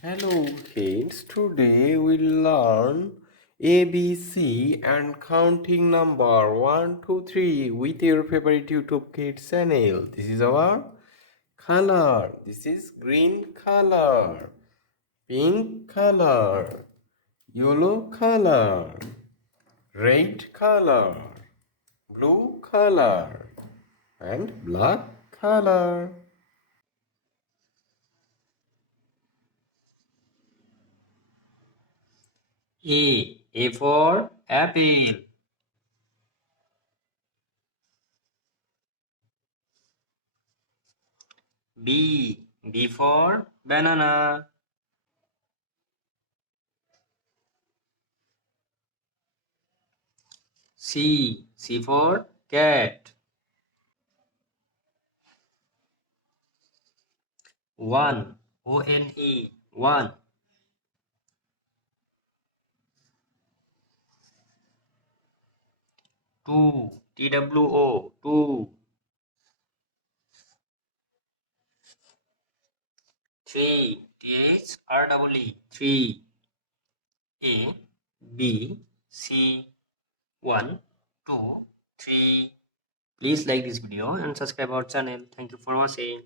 Hello kids, today we'll learn ABC and counting number 1, 2, 3 with your favorite YouTube Kids channel. This is our color. This is green color, pink color, yellow color, red color, blue color, and black color. A for apple. B for banana. C for cat. One, O-N-E, one. Two, T-W-O, two. Three, T-H-R-E-E, three. A, B, C, 1, 2, 3. Please like this video and subscribe our channel. Thank you for watching.